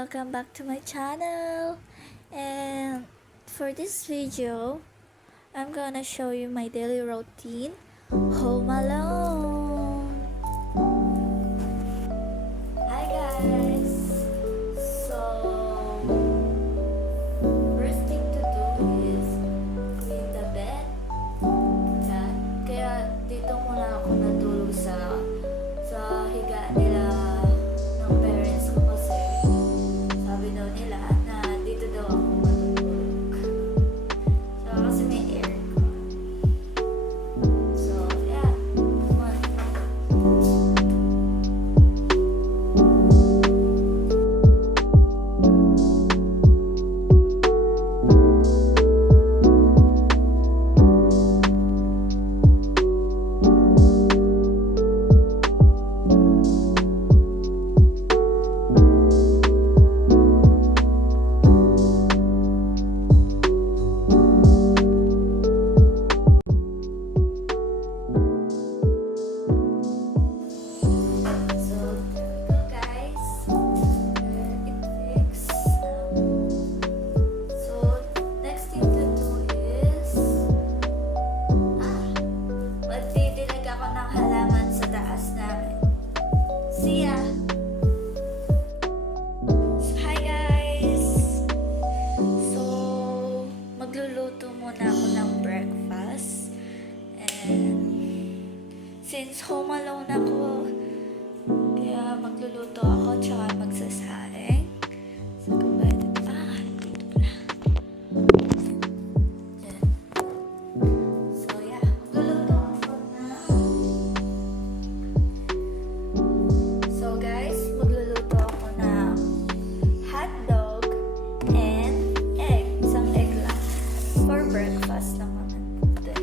welcome back to my channel. And for this video, I'm gonna show you my daily routine home alone. Hi guys. So first thing to do is clean the bed. Yan. Kaya dito muna ako natulog sa higaan nila ng parents ko kasi sabi daw nila na dito daw ako matutulog. So kasi may aircon. So yeah. Magluluto muna ako ng breakfast. And since home alone ako, kaya magluluto ako tsaka magsasaing. So, dito pala. Yan. So, yeah. Magluluto ako na. So, guys, magluluto ako ng hotdog and egg. Isang egg lang. For breakfast lang naman today.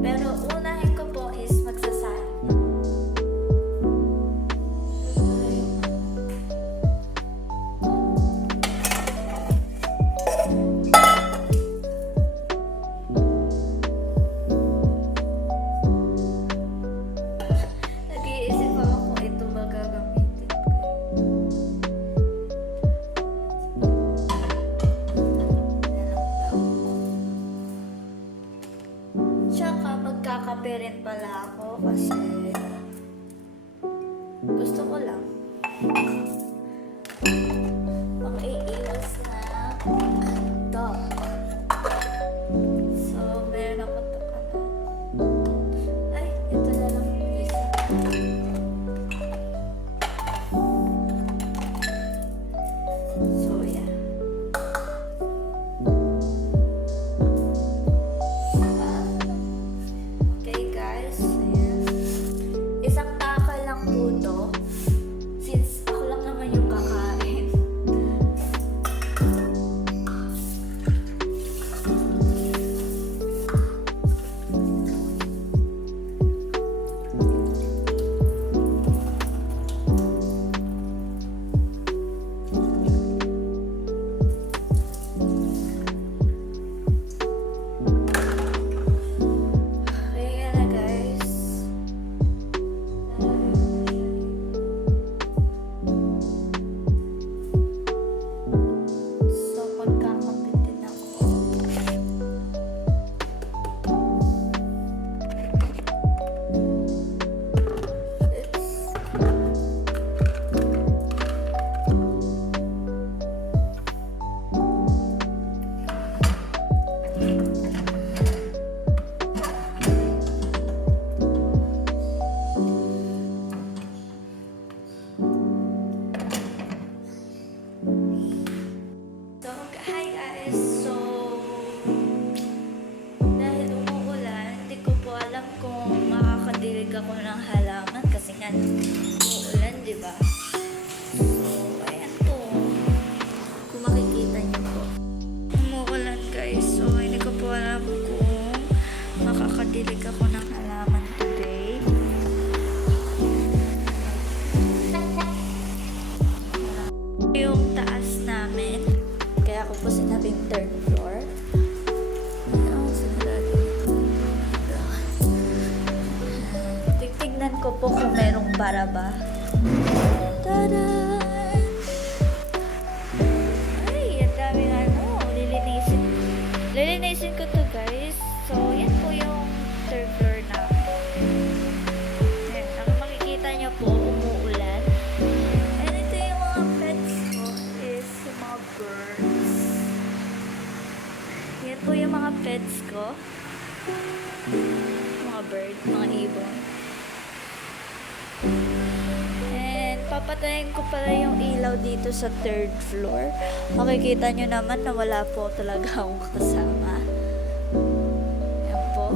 Pero unahin ko po is magsasaing. Nag-iisip ako kung ito ba gagamitin ko. Tsaka magkakape rin pala ako kasi gusto ko lang mag-iiwas na dog. So, meron ako ito kanan. Ay, ito na lang yung isa. So, yeah. Okay guys, ayan. Isang takal lang po to. Since ako lang naman yung kakain. Kaya na guys. So magkakapit din ako. So, hi guys! So, dahil umuulan, hindi ko po alam kung makakadilig ako ng halaman kasi nga umuulan, di ba? So, ayan po. Kung makikita niyo po. Umuulan guys, so hindi ko po alam kung makakadilig ako ng halaman today. Yung taas namin, kaya ako po sinabing third floor. Tignan ko po kung merong baraba. Tada! Ay, ang daming lilinisin. Lilinisin ko to guys. So, yan po yung third floor namin. Ayan, makikita nyo po, umuulan. And ito yung mga pets ko is yung mga birds. Yan po yung mga pets ko. Mga bird, mga ibon. And papatayin ko pala yung ilaw dito sa third floor. Makikita nyo naman na wala po talaga akong kasama. Yan po.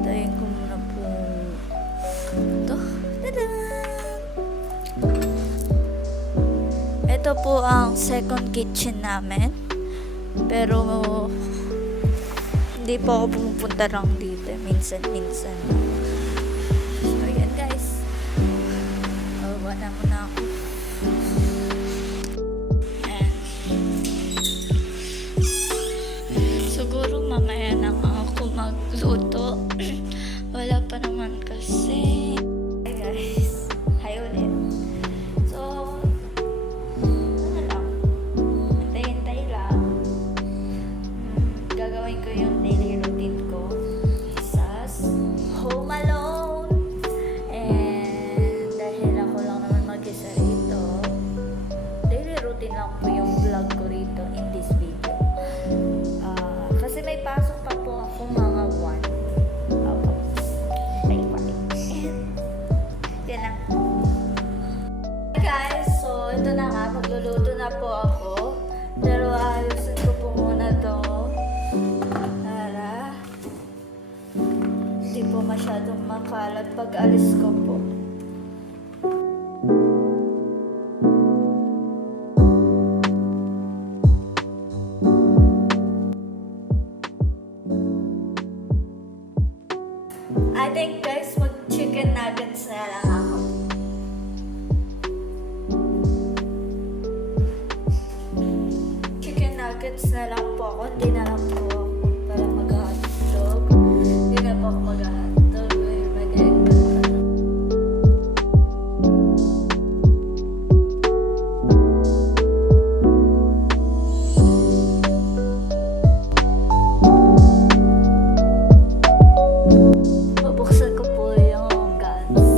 Tayin ko muna po ito. Tada! Ito po ang second kitchen namin. Pero hindi po ako pumupunta lang dito. Minsan-minsan. So, yan guys. Awa na muna ako. Ayan. Siguro mamaya na ako magluto. Wala pa naman kasi. Hi guys. Hi ulit. So, ano lang. Hintay-hintay lang. Gagawin ko yung daily routine ko. Isas. Home alone. And dahil ako lang naman mag-isa rito, daily routine lang po yung vlog ko rito in this video. Kasi may pasok pa po ako mga 1. Opo. Bye. Yan lang. Guys, so ito na nga, magluluto na po ako. Pero ayusin ko po muna to. Para hindi po masyadong makalat pag alis ko po. I think guys, mag-chicken nuggets na lang ako. Chicken nuggets na lang po ako. Hindi na lang po ako para mag-hotdog. Hindi na po ako mag-hotdog. Mag-egg na lang. Bubuksan ko po yung guns.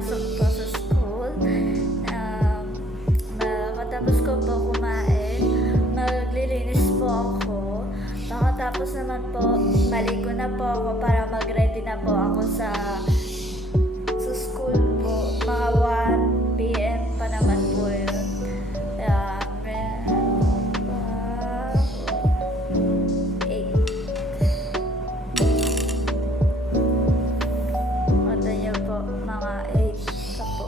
pumasok po sa school. Makatapos ko po kumain, maglilinis po ako. Makatapos naman po, maligo na po ako para mag-ready na po ako sa school po. Mga 1 p.m. pa naman po yun. Kaya, meron pa ako 8. Mata niyo po, mga 8 pa po.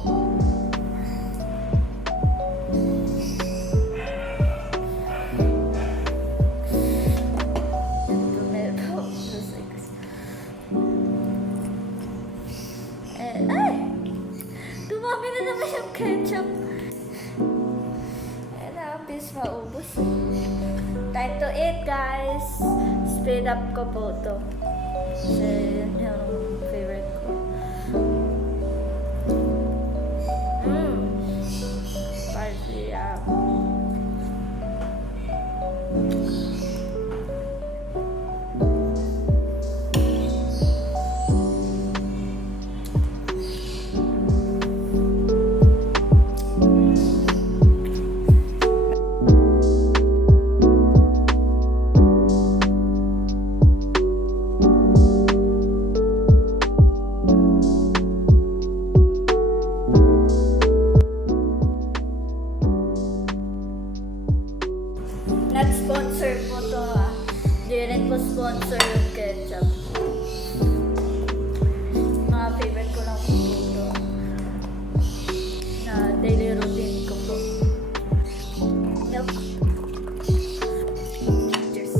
Dumami na naman yung ketchup. Ayan na, please maubos. Time to eat, guys. Speed up ko po to. Kasi yun yung favorite ko. Parsley, not sponsor po to Di rin po sponsor yung ketchup. Mga favorite ko lang po to. Na daily routine ko po. Milk. Cheers.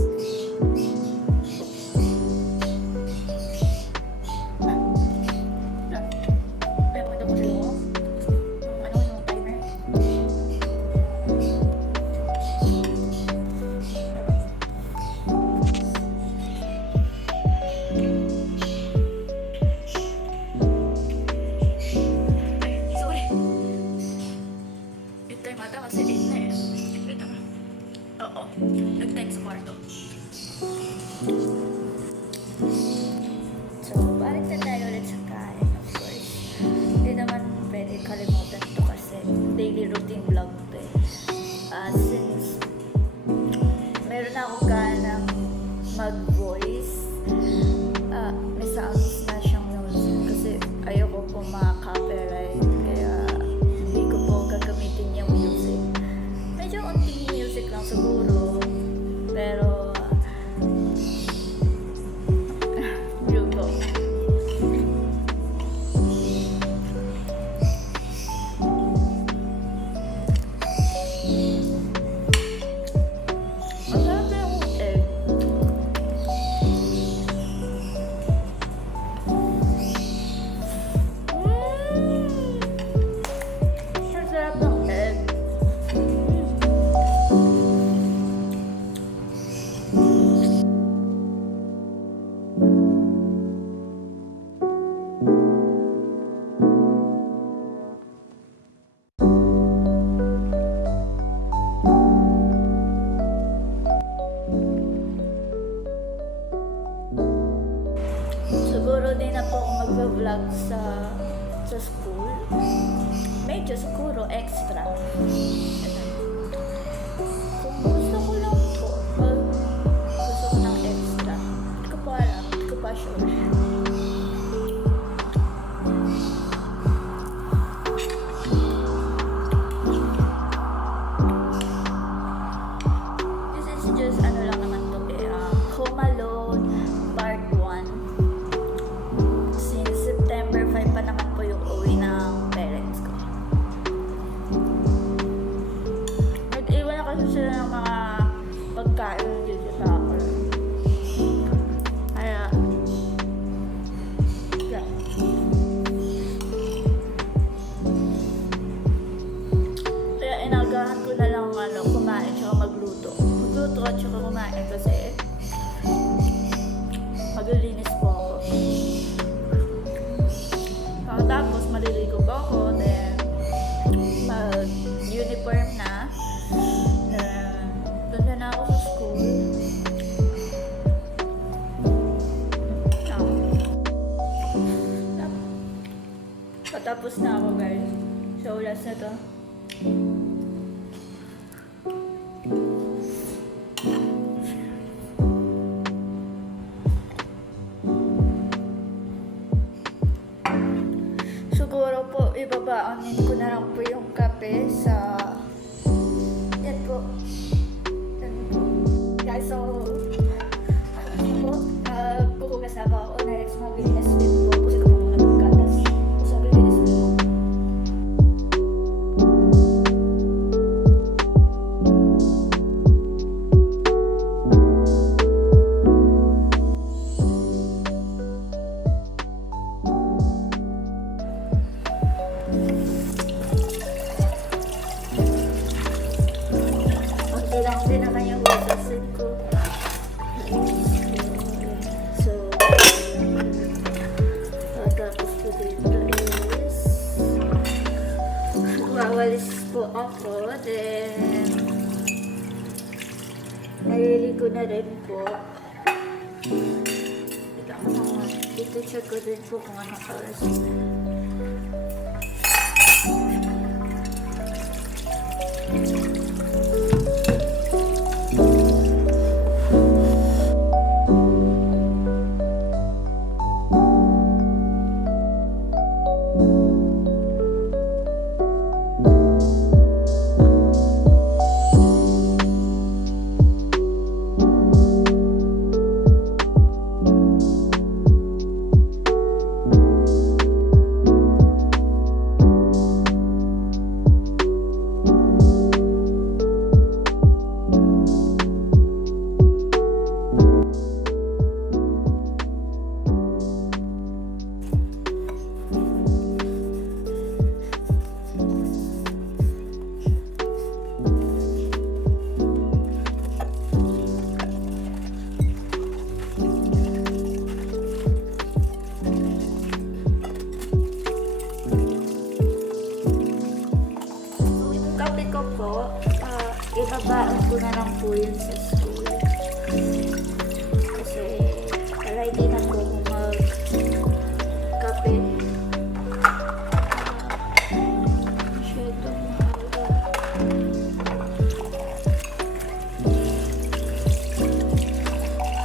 Yung timer. Kasi 8 na eh. Ito na. Oo. Nag-time sa kwarto. So, balik na tayo ulit sa kain, of course. Hindi naman pwede kalimutan ito kasi daily routine vlog to eh. Since meron ako ganang mag-voice, may sounds na siyang music kasi ayoko po ma-copyright. Kaya hindi ko po gagamitin yung music. Medyo unting music lang siguro. Pero yun po. Masarap na yung egg. Masarap ng egg. Siguro din na po ako mag-vlog sa school. Medyo siguro extra. Kung gusto ko lang po, gusto ko ng extra. Hindi ko pa alam, hindi ko pa sure. This is just ano lang naman to Home Alone Part 1. Since September 5 pa naman po yung uwi ng parents ko. Nag-iwan na kasi sila ng mga pagkain dito sa ako. Kaya, yeah. Kaya inagahan ko na lang kumain tsaka magluto. Magluto at tsaka kumain kasi maglilinis po ako. Tapos maliligo po ako, then mag-uniform na, doon na ako sa school. Tapos na ako guys. So last na to. Siguro po ibabaanin ko na lang po yung kape sa yan po. Yan po. Guys, so po, kukugas na ba ako na next mabilis din po. Kasi ko muna itong gatas. So, bibilis ko po. Konti lang din naman yung gatasin ko. So, tapos po dito is wawalis po ako. Then, naliligo na rin po. Dito check ko din po kung anong oras. Ibabaan ko na lang po yun sa school. Kasi ready na po ako mag-kape.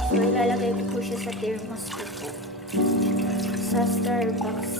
So ilalagay ko po siya sa thermos ko po. Sa Starbucks.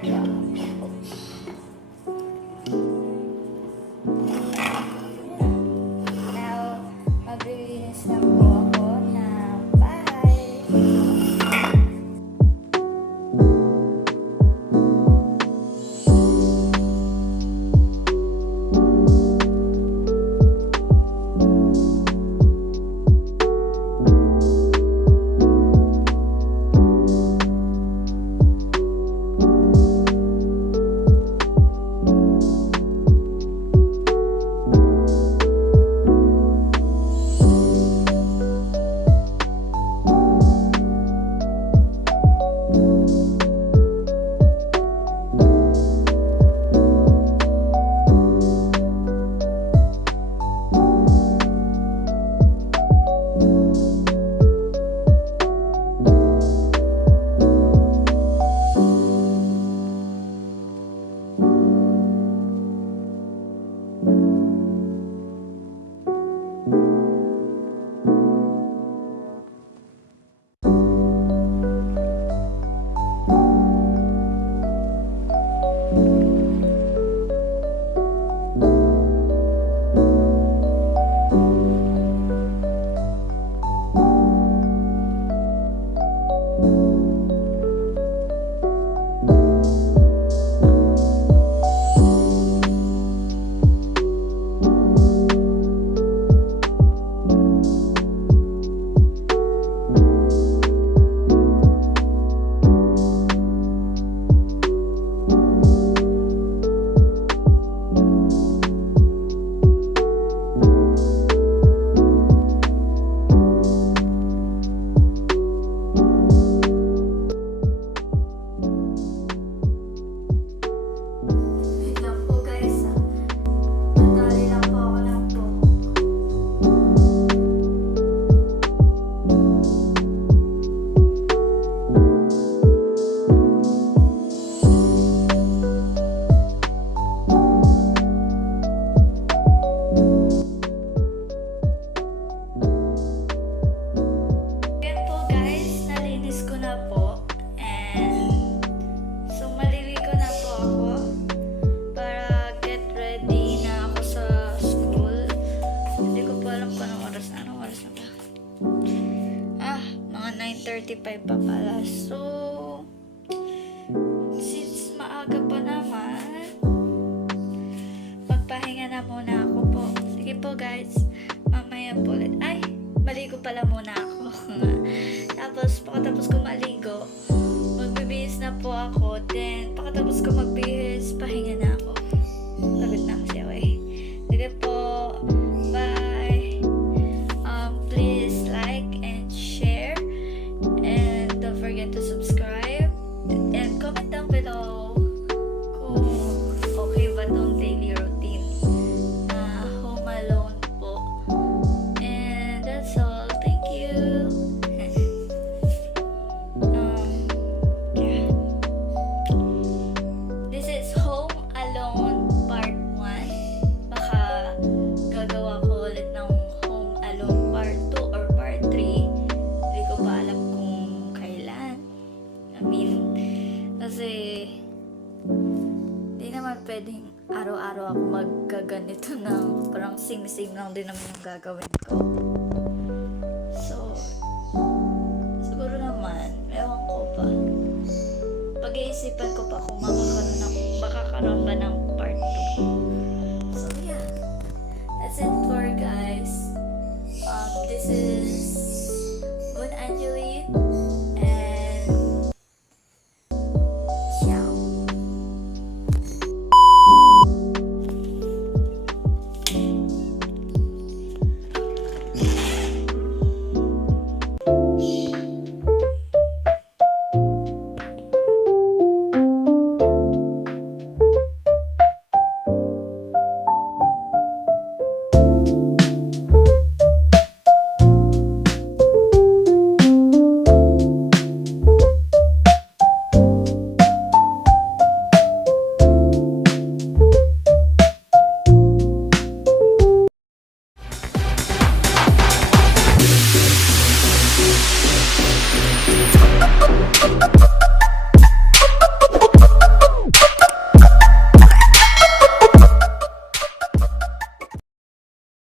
Now, maglilinis na po ako ng bahay. Wait lang po guys, natali lang po ako ng buhok. Yan po guys, nalinis ko na po. And so maliligo na po ako para get ready na ako sa school. Hindi ko pa alam kung anong oras na. Anong oras na ba? Mga 9:35 pa pala. So, since maaga pa naman, magpahinga na muna ako po. Sige po guys, mamaya po ulit. Ay, maligo pala muna ako. Tapos, pagkatapos ko maligo, magbibihis na po ako. Then, pagkatapos ko magbihis, pahinga na ako. Lagot na kasi ako eh. Sige po. Bye. Please like and share. And don't forget to subscribe. And comment down below kung okay ba tong daily routine na home alone po. And that's all. Thank you. Yeah. This is Home Alone Part 1. Baka gagawa ko ulit ng Home Alone Part 2 or Part 3. Hindi ko pa alam kung kailan. I mean, kasi hindi naman pwedeng araw-araw ako magkaganito ng parang sing-sing lang din naman yung gagawin ko. So, siguro naman, ewan ko pa. Pag-iisipan ko pa kung makakaroon ba ng